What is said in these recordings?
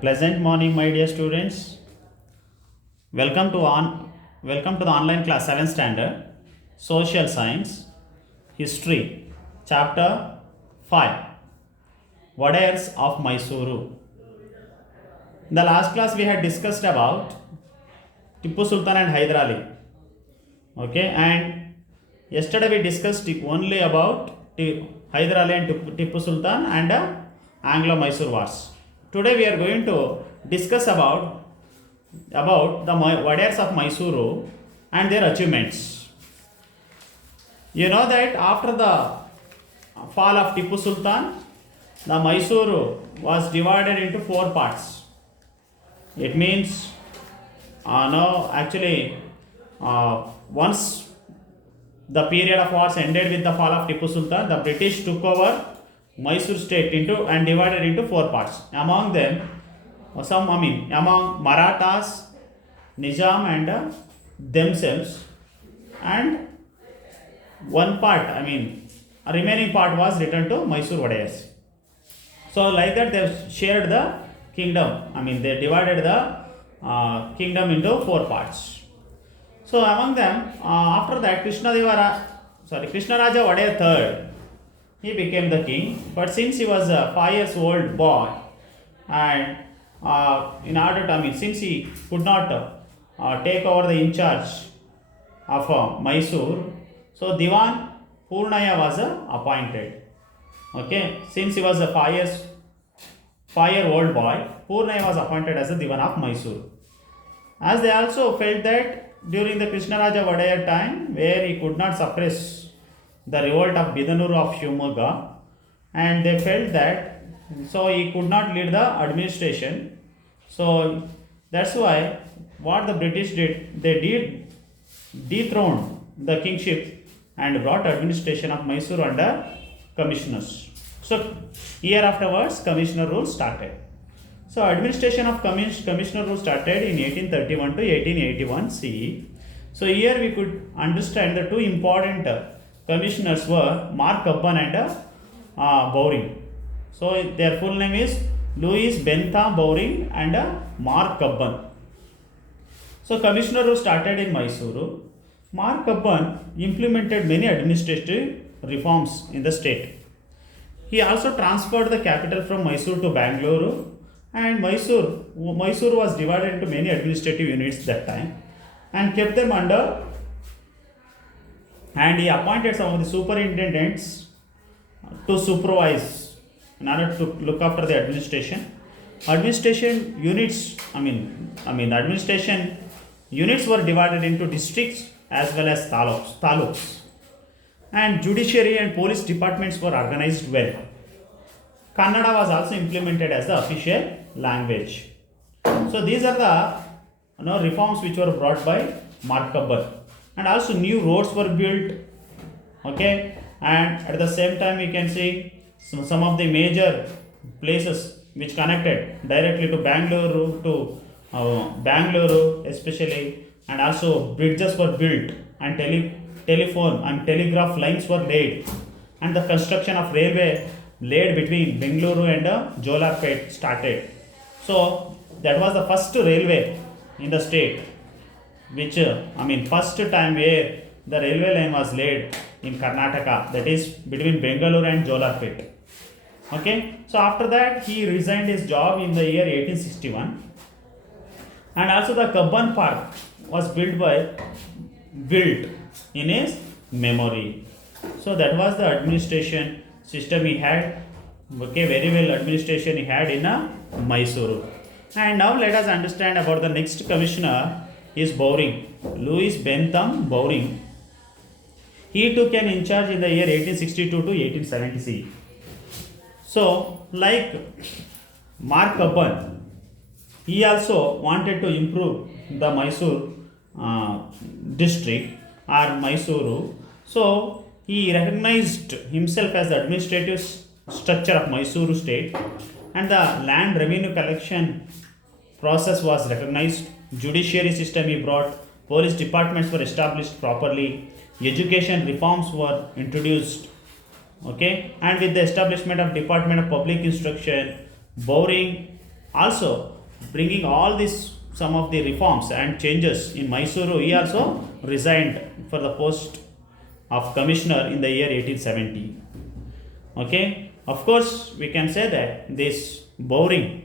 Pleasant morning, my dear students. Welcome to the online class 7th standard, Social Science, History, Chapter 5, Wadayars of Mysuru. In the last class, we had discussed about Tipu Sultan and Hyder Ali. Okay, and yesterday we discussed only about Hyder Ali and Tipu Sultan and Anglo-Mysore Wars. Today we are going to discuss about the Wadayars of Mysuru and their achievements. You know that after the fall of Tipu Sultan, the Mysuru was divided into 4 parts. It means, once the period of wars ended with the fall of Tipu Sultan, the British took over Mysore state and divided into 4 parts. Among them, among Marathas, Nizam and themselves, and one part, a remaining part was returned to Mysore Wadayars. So like that they shared the kingdom. They divided the kingdom into 4 parts. So among them, after that, Krishnaraja Wadayar III, he became the king. But since he was a 5 years old boy, and since he could not take over the in charge of Mysore, so Diwan Purnaya was appointed. Okay, since he was a 5-year-old boy, Purnaya was appointed as the Diwan of Mysore. As they also felt that during the Krishnaraja Wadayar time, where he could not suppress the revolt of Bidanur of Shimoga, and they felt that so he could not lead the administration. So that's why what the British did, they did dethrone the kingship and brought administration of Mysore under commissioners. So year afterwards, commissioner rule started. So administration of commissioner rule started in 1831 to 1881 CE. So here we could understand the 2 important commissioners were Mark Cubbon and Bowring. So their full name is Louis Bentham Bowring and Mark Cubbon. So commissioner rule started in Mysuru. Mark Cubbon implemented many administrative reforms in the state. He also transferred the capital from Mysore to Bangalore, and Mysore was divided into many administrative units that time and kept them under, and he appointed some of the superintendents to supervise in order to look after the administration. Administration units were divided into districts as well as taluks, and judiciary and police departments were organized well. Kannada was also implemented as the official language. So these are the reforms which were brought by Mark Cubbon, and also new roads were built. Okay, and at the same time we can see some of the major places which connected directly to Bangalore especially, and also bridges were built, and telephone and telegraph lines were laid, and the construction of railway laid between Bengaluru and Jolarpet started. So that was the first railway in the state, which first time where the railway line was laid in Karnataka, that is between Bengaluru and Jolarpet. Okay, so after that he resigned his job in the year 1861, and also the Cubbon Park was built in his memory. So that was the administration system he had. Okay, very well administration he had in Mysuru. And now let us understand about the next commissioner is Bowring, Louis Bentham Bowring. He took an in charge in the year 1862 to 1870. So like Mark Cubbon, he also wanted to improve the Mysore district or Mysuru. So he recognized himself as the administrative structure of Mysuru state, and the land revenue collection process was recognized. Judiciary system he brought, police departments were established properly, education reforms were introduced. Okay, and with the establishment of Department of Public Instruction, Bowring Also, bringing all this some of the reforms and changes in Mysuru, he also resigned for the post of commissioner in the year 1870. Okay, of course, we can say that this Bowring,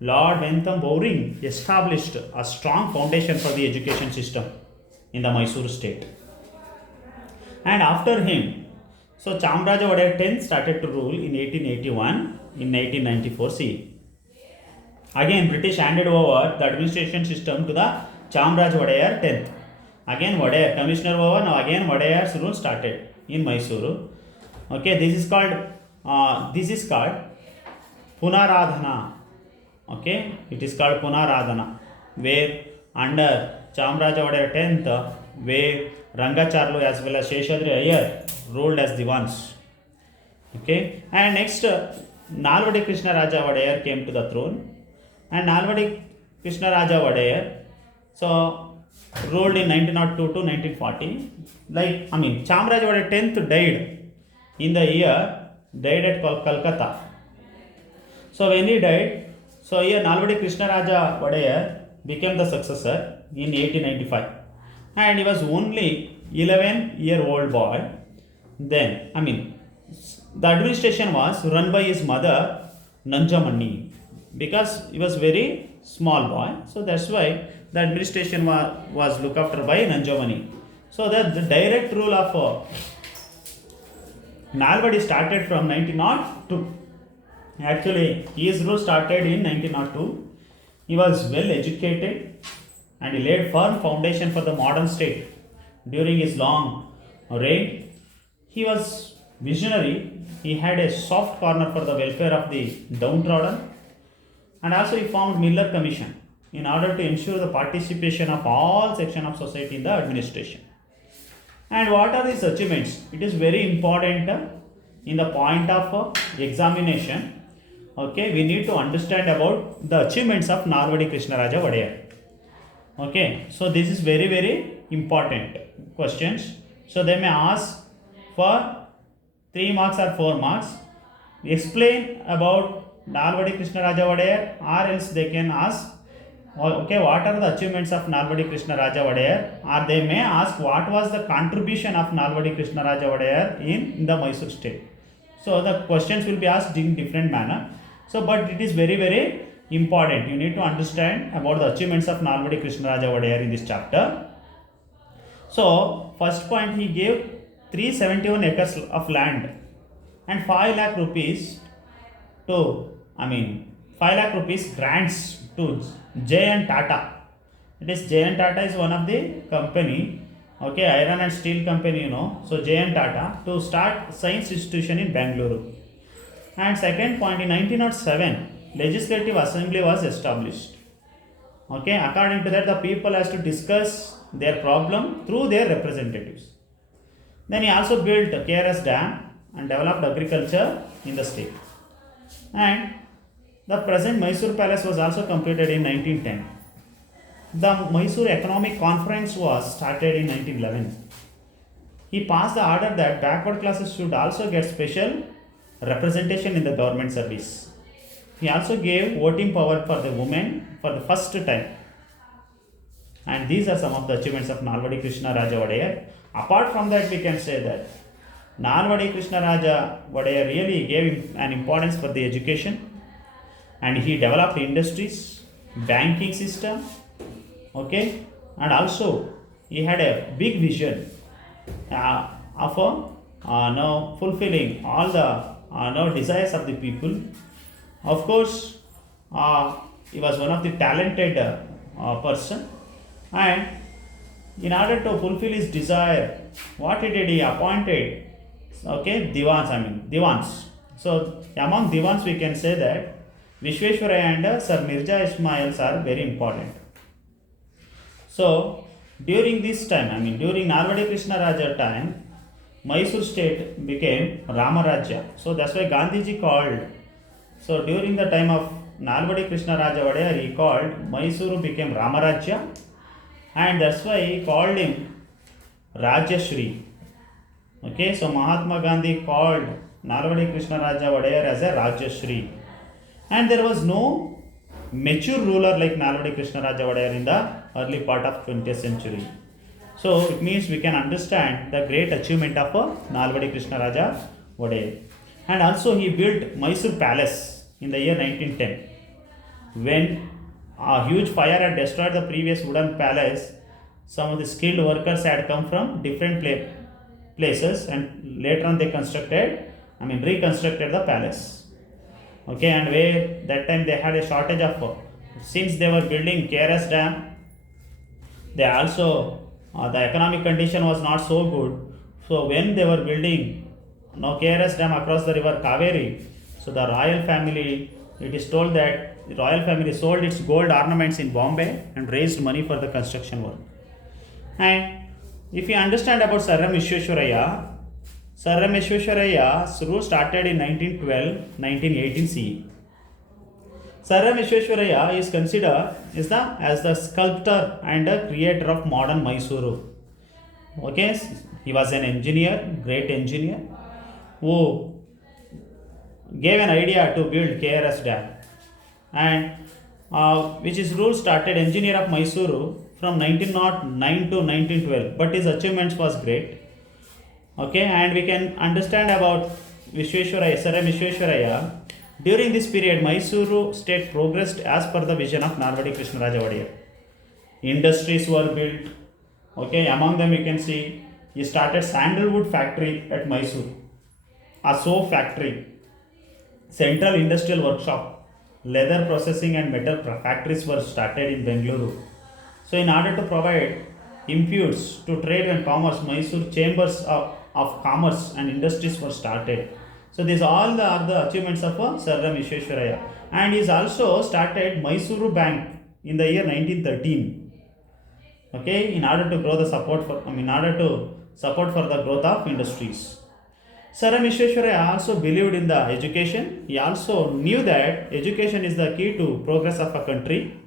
Lord Bentham Bowring, established a strong foundation for the education system in the Mysuru state. And after him, so Chamraja Wadaya 10th started to rule in 1881, in 1894 CE. Again, British handed over the administration system to the Chamraj Wadayar 10th. Again, Wadayar, commissioner over, now again Wadayar's rule started in Mysuru. Okay, this is called Punaradhana. Okay, it is called Punaradhana, where under Chamraja Wadayar 10th, where Rangacharlu as well as Sheshadri Iyer ruled as Diwans. Okay, and next Nalvadi Krishna Raja Wadayar came to the throne. And Nalvadi Krishna Raja Wadayar, so ruled in 1902 to 1940. Chamraj Wadayar 10th died at Calcutta. So when he died, so here Nalvadi Krishna Raja Wadayar became the successor in 1895. And he was only 11-year-old boy. Then, the administration was run by his mother, Nanjamani. Because he was very small boy, so that's why the administration was looked after by Nanjamani. So the direct rule of Nalvadi started from 1902. Actually, his rule started in 1902. He was well educated and he laid firm foundation for the modern state during his long reign. He was visionary. He had a soft corner for the welfare of the downtrodden. And also he formed Miller Commission in order to ensure the participation of all sections of society in the administration. And what are these achievements? It is very important in the point of examination. Okay, we need to understand about the achievements of Nalvadi Krishna Raja Wadayar. Okay, so this is very, very important questions. So they may ask for 3 marks or 4 marks. Explain about Nalvadi Krishna Raja Wadayar, or else they can ask, okay, what are the achievements of Nalvadi Krishna Raja Wadayar, or they may ask what was the contribution of Nalvadi Krishna Raja Wadayar in the Mysore state. So the questions will be asked in different manner. So, but it is very, very important. You need to understand about the achievements of Nalvadi Krishna Raja Wadayar in this chapter. So, first point, he gave 371 acres of land and 5 lakh rupees to 5 lakh rupees grants to J.N. Tata. It is J.N. Tata is one of the company, okay, iron and steel company, So J.N. Tata to start science institution in Bangalore. And second point, in 1907, Legislative Assembly was established. Okay, according to that, the people has to discuss their problem through their representatives. Then he also built KRS Dam and developed agriculture in the state. And the present Mysore Palace was also completed in 1910. The Mysore Economic Conference was started in 1911. He passed the order that backward classes should also get special representation in the government service. He also gave voting power for the women for the first time. And these are some of the achievements of Nalvadi Krishna Raja Wadayar. Apart from that, we can say that Nalvadi Krishna Raja Wadayar really gave an importance for the education, and he developed industries, banking system, okay, and also he had a big vision of fulfilling all the desires of the people. Of course, he was one of the talented person, and in order to fulfill his desire, what he did, he appointed Diwans. So among Diwans, we can say that Vishweshwaraya and Sir Mirza Ismails are very important. So during this time, during Nalvadi Krishna Raja time, Mysore state became Ramarajya. So that's why Gandhiji called. So during the time of Nalvadi Krishna Raja Wadayar, he called Mysuru became Ramarajya, and that's why he called him Rajyashri. Okay, so Mahatma Gandhi called Nalvadi Krishna Raja Wadayar as a Rajyashri, and there was no mature ruler like Nalvadi Krishnaraja Wadayar in the early part of 20th century. So it means we can understand the great achievement of Nalvadi Krishnaraja Wadayar. And also he built Mysore Palace in the year 1910. When a huge fire had destroyed the previous wooden palace, some of the skilled workers had come from different places, and later on they reconstructed the palace. Okay, and where that time they had a shortage of, since they were building KRS dam, they also the economic condition was not so good. So when they were building KRS dam across the river Kaveri, so the royal family, it is told that the royal family sold its gold ornaments in Bombay and raised money for the construction work. And if you understand about Sir M. Vishweshwaraya's rule started in 1912-1918 CE. Sir M. Vishwesvaraya is considered as the sculptor and the creator of modern Mysuru. Okay, he was an engineer, great engineer, who gave an idea to build KRS dam, and which his rule started engineer of Mysuru from 1909 to 1912, but his achievements was great. Okay, and we can understand about Vishwesvaraya, Sir M. Vishwesvaraya. During this period, Mysuru state progressed as per the vision of Nalvadi Krishnaraja Wadayar. Industries were built. Okay, among them you can see he started sandalwood factory at Mysuru, a soap factory, central industrial workshop, leather processing and metal factories were started in Bengaluru. So in order to provide inputs to trade and commerce, Mysore chambers of commerce and industries were started. So these all are the achievements of Sir M. Vishwesvaraya. And he has also started Mysuru Bank in the year 1913. Okay, in order to grow the support for, in order to support for the growth of industries. Sir M. Vishwesvaraya also believed in the education. He also knew that education is the key to progress of a country.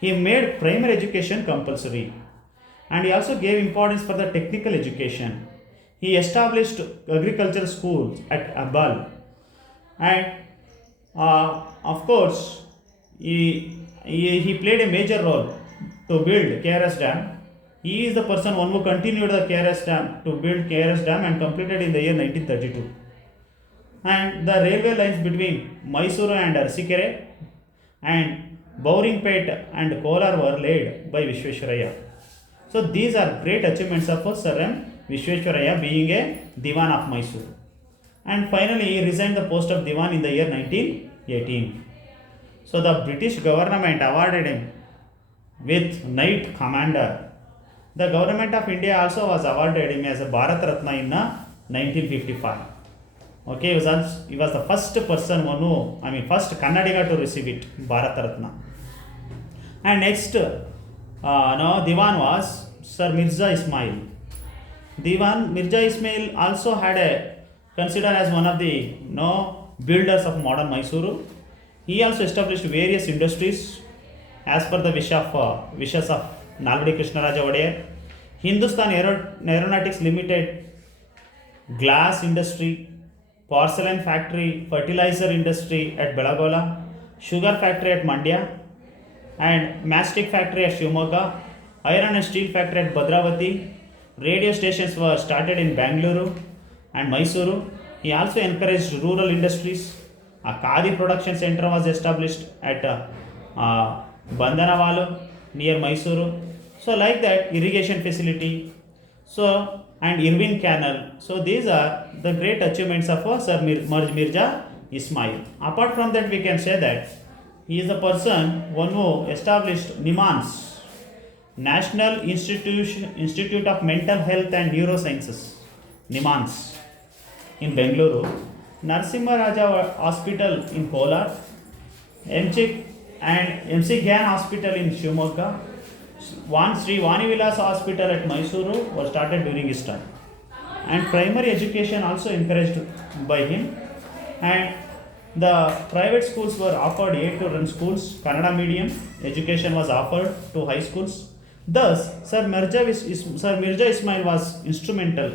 He made primary education compulsory, and he also gave importance for the technical education. He established agricultural schools at Abal, and of course he played a major role to build KRS dam. He is the person one who continued the KRS dam to build KRS dam and completed in the year 1932. And the railway lines between Mysuru and Arsikere and Bauringpet and Kolar were laid by Vishwesvaraya. So these are great achievements of Sir M. Vishwesvaraya being a Diwan of Mysore. And finally he resigned the post of Diwan in the year 1918. So the British government awarded him with Knight Commander. The government of India also was awarded him as a Bharat Ratna in 1955. Okay, he was the first person first Kannadiga to receive it, Bharat Ratna. And next, Diwan was Sir Mirza Ismail. Diwan Mirza Ismail also had considered as one of the builders of modern Mysuru. He also established various industries as per the wishes of Nalvadi Krishnaraja Wadayar. Hindustan Aeronautics Limited, glass industry, porcelain factory, fertilizer industry at Belagola, sugar factory at Mandya, and mastic factory at Shivamogga, iron and steel factory at Bhadravati. Radio stations were started in Bangalore and Mysuru. He also encouraged rural industries. A Khadi production center was established at Bandanavalu near Mysuru. So like that, irrigation facility, so and Irving Canal. So these are the great achievements of Sir Mirza Ismail. Apart from that, we can say that he is the person one who established NIMHANS, National Institute of Mental Health and Neurosciences, NIMHANS, in Bengaluru, Narasimha Raja Hospital in Kolar, MC Gyan Hospital in Shivamogga, Sri Vani Vilas Hospital at Mysuru was started during his time. And primary education also encouraged by him. And the private schools were offered aid to run schools. Kannada medium education was offered to high schools. Thus, Sir Mirza Ismail was instrumental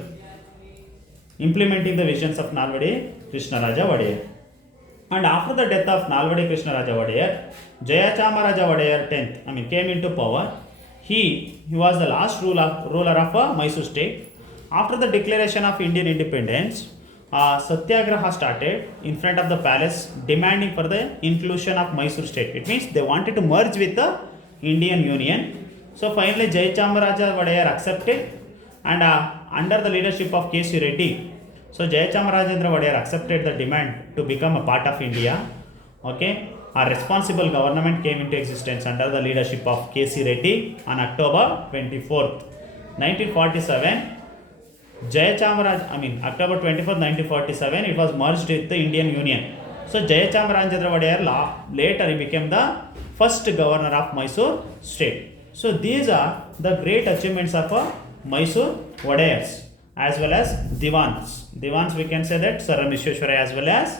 implementing the visions of Nalvadi Krishnaraja Wadayar. And after the death of Nalvadi Krishnaraja Wadayar, Jayachamaraja Wadayar 10th, came into power. He was the last ruler of Mysore state. After the declaration of Indian independence, Satyagraha started in front of the palace demanding for the inclusion of Mysore state. It means they wanted to merge with the Indian Union. So finally Jayachamaraja Wadayar accepted, and under the leadership of K.C. Reddy, so Jayachamrajendra Wadayar accepted the demand to become a part of India. Okay, a responsible government came into existence under the leadership of K.C. Reddy on October 24th, 1947. October 24th, 1947, it was merged with the Indian Union. So Jayachamrajendra Wadayar later he became the first governor of Mysore state. So these are the great achievements of Mysore Wadayars as well as Diwans. Diwans, we can say that Sir Vishweshwaraya as well as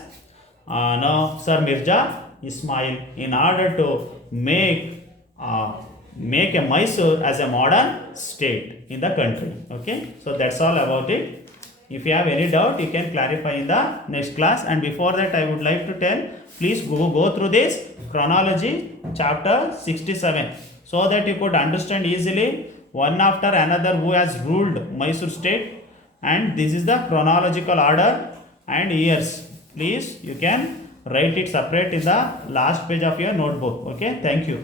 Sir Mirza Ismail, in order to make a Mysore as a modern state in the country. Okay, so that's all about it. If you have any doubt, you can clarify in the next class. And before that, I would like to tell, please go through this chronology chapter 67, so that you could understand easily one after another who has ruled Mysore state, and this is the chronological order and years. Please, you can write it separate in the last page of your notebook. Okay, thank you.